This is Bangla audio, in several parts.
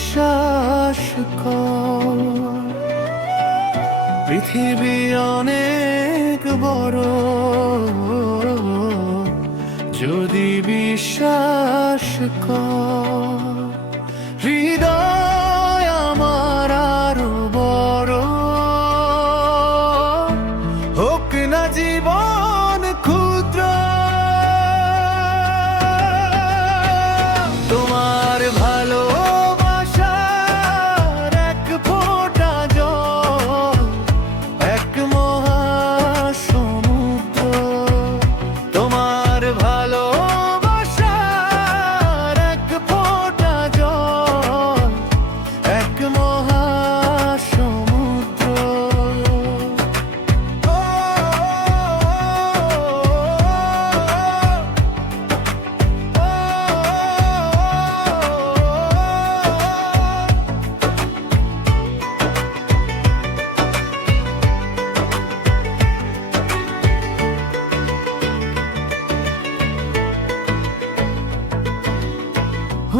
বিশ্বাস কর, পৃথিবী অনেক বড়, যদি বিশ্বাস কর। হৃদয় আমার আরো বড়, হোক না জীবন ক্ষুদ্র, তোমার ভালোবাসার এক ফোঁটা জল, এক মহাসমুদ্র। তোমার ভালোবাসার এক ফোঁটা জল, এক মহাসমুদ্র।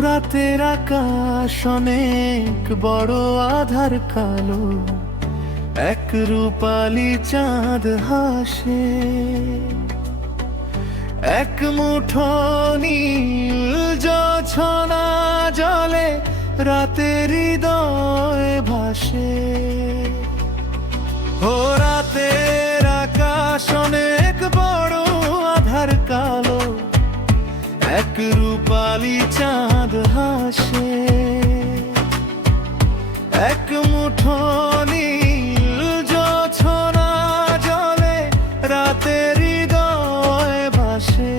রাতের আকাশ অনেক বড়, আধার কালো, এক রূপালি চাঁদ হাসে, এক মুঠো নীল জোছনা জলে রাতের হৃদয় ভাসে। ও রাতের আকাশ অনেক বড়, আধার কালো, এক রূপালি চাঁদ হাসে, এক মুঠো নীল জোছনা জলে রাতের হৃদয় ভাসে।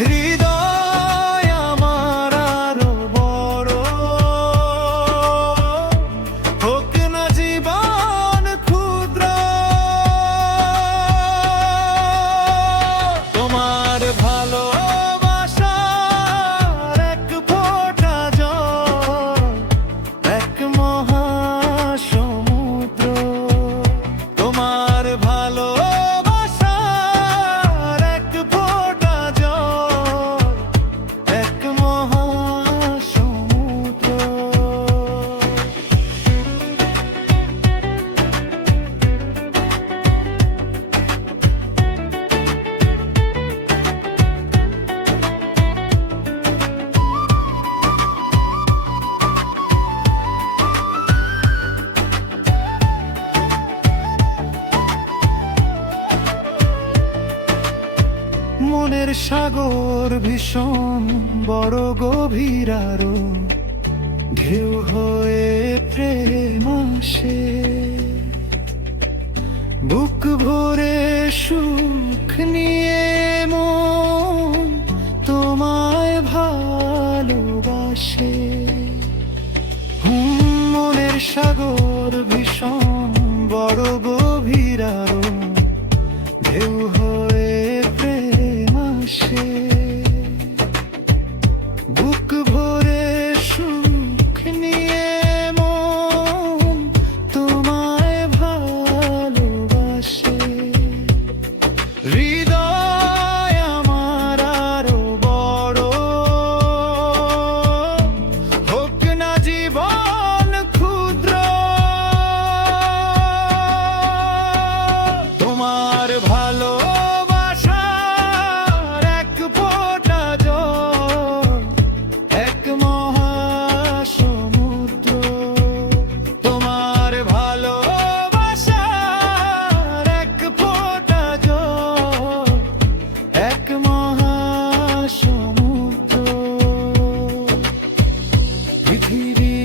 হৃদয় আমার আরো বড়, হোক না জীবন ক্ষুদ্র, তোমার ভালোবাসার এক ফোঁটা জল, এক মহাসমুদ্র। তোমার ভালোবাসার এক ফোঁটা জল, এক মহাসমুদ্র। মনের সাগর ভীষণ বড়, গভীর আরো, ঢেউ হয়ে প্রেম আসে, বুক ভরে সুখ নিয়ে মন তোমায় ভালোবাসে। মনের সাগর ভীষণ বড়, গভীর আরো, ঢেউ হয়ে প্রেম আসে, বুক ভরে সুখ নিয়ে মন তোমায় ভালোবাসে। হৃদয় আমার আরো বড়, হোক না জীবন ক্ষুদ্র, তোমার ভালোবাসার এক ফোঁটা জল, এক মহাসমুদ্র। তোমার ভালোবাসার এক ফোঁটা জল, এক মহাসমুদ্র। পৃথিবী